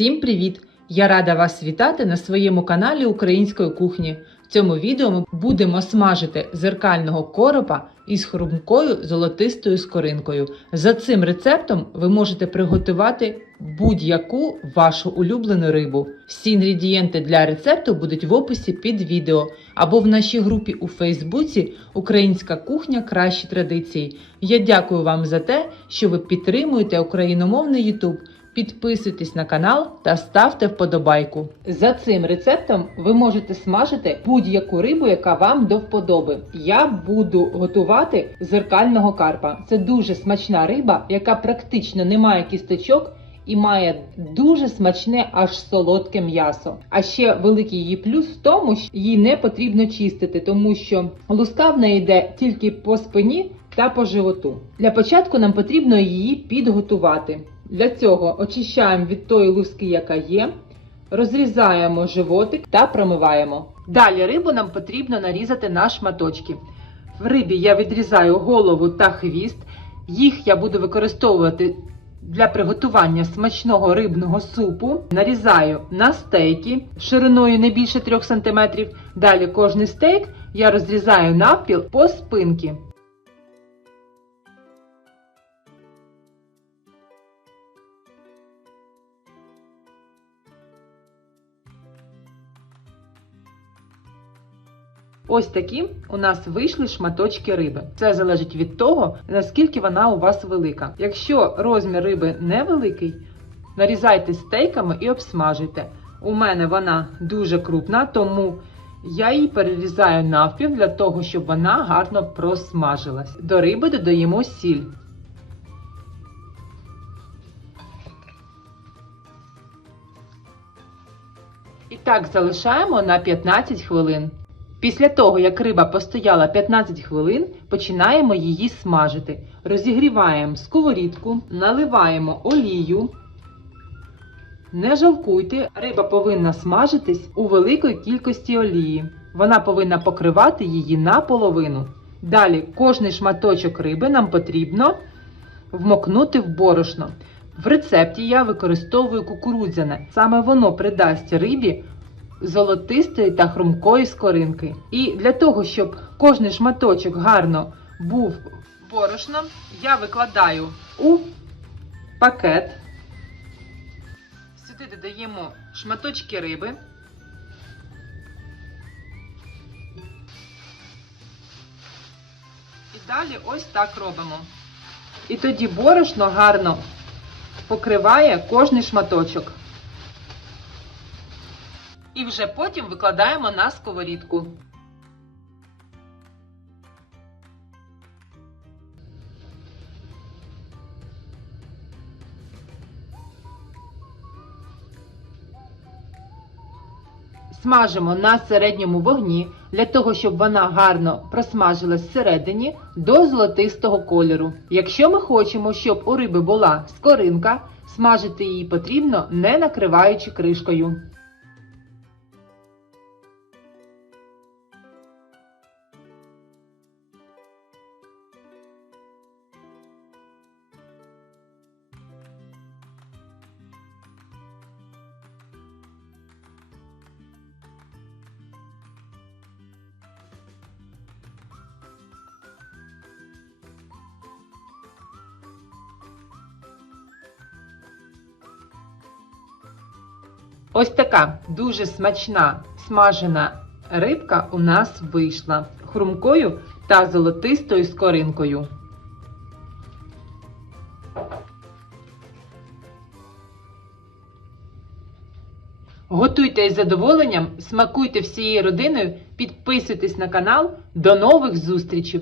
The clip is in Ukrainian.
Всім привіт! Я рада вас вітати на своєму каналі Української кухні. В цьому відео ми будемо смажити зеркального коропа із хрумкою золотистою скоринкою. За цим рецептом ви можете приготувати будь-яку вашу улюблену рибу. Всі інгредієнти для рецепту будуть в описі під відео або в нашій групі у Фейсбуці Українська кухня кращі традиції. Я дякую вам за те, що ви підтримуєте україномовний YouTube. Підписуйтесь на канал та ставте вподобайку. За цим рецептом ви можете смажити будь-яку рибу, яка вам до вподоби. Я буду готувати зеркального карпа. Це дуже смачна риба, яка практично не має кісточок і має дуже смачне аж солодке м'ясо. А ще великий її плюс в тому, що її не потрібно чистити, тому що луска в неї йде тільки по спині та по животу. Для початку нам потрібно її підготувати. Для цього очищаємо від тої луски, яка є, розрізаємо животик та промиваємо. Далі рибу нам потрібно нарізати на шматочки. В рибі я відрізаю голову та хвіст. Їх я буду використовувати для приготування смачного рибного супу. Нарізаю на стейки шириною не більше 3 см. Далі кожний стейк я розрізаю навпіл по спинки. Ось такі у нас вийшли шматочки риби. Це залежить від того, наскільки вона у вас велика. Якщо розмір риби невеликий, нарізайте стейками і обсмажуйте. У мене вона дуже крупна, тому я її перерізаю навпів для того, щоб вона гарно просмажилась. До риби додаємо сіль. І так залишаємо на 15 хвилин. Після того, як риба постояла 15 хвилин, починаємо її смажити. Розігріваємо сковорідку, наливаємо олію. Не жалкуйте, риба повинна смажитись у великій кількості олії. Вона повинна покривати її наполовину. Далі кожний шматочок риби нам потрібно вмокнути в борошно. В рецепті я використовую кукурудзяне. Саме воно придасть рибі золотистої та хрумкої скоринки. І для того, щоб кожний шматочок гарно був борошном, я викладаю у пакет. Сюди додаємо шматочки риби. І далі ось так робимо. І тоді борошно гарно покриває кожний шматочок. І вже потім викладаємо на сковорідку. Смажимо на середньому вогні для того, щоб вона гарно просмажилась всередині до золотистого кольору. Якщо ми хочемо, щоб у риби була скоринка, смажити її потрібно не накриваючи кришкою. Ось така дуже смачна смажена рибка у нас вийшла хрумкою та золотистою скоринкою. Готуйте із задоволенням, смакуйте всією родиною, підписуйтесь на канал. До нових зустрічей!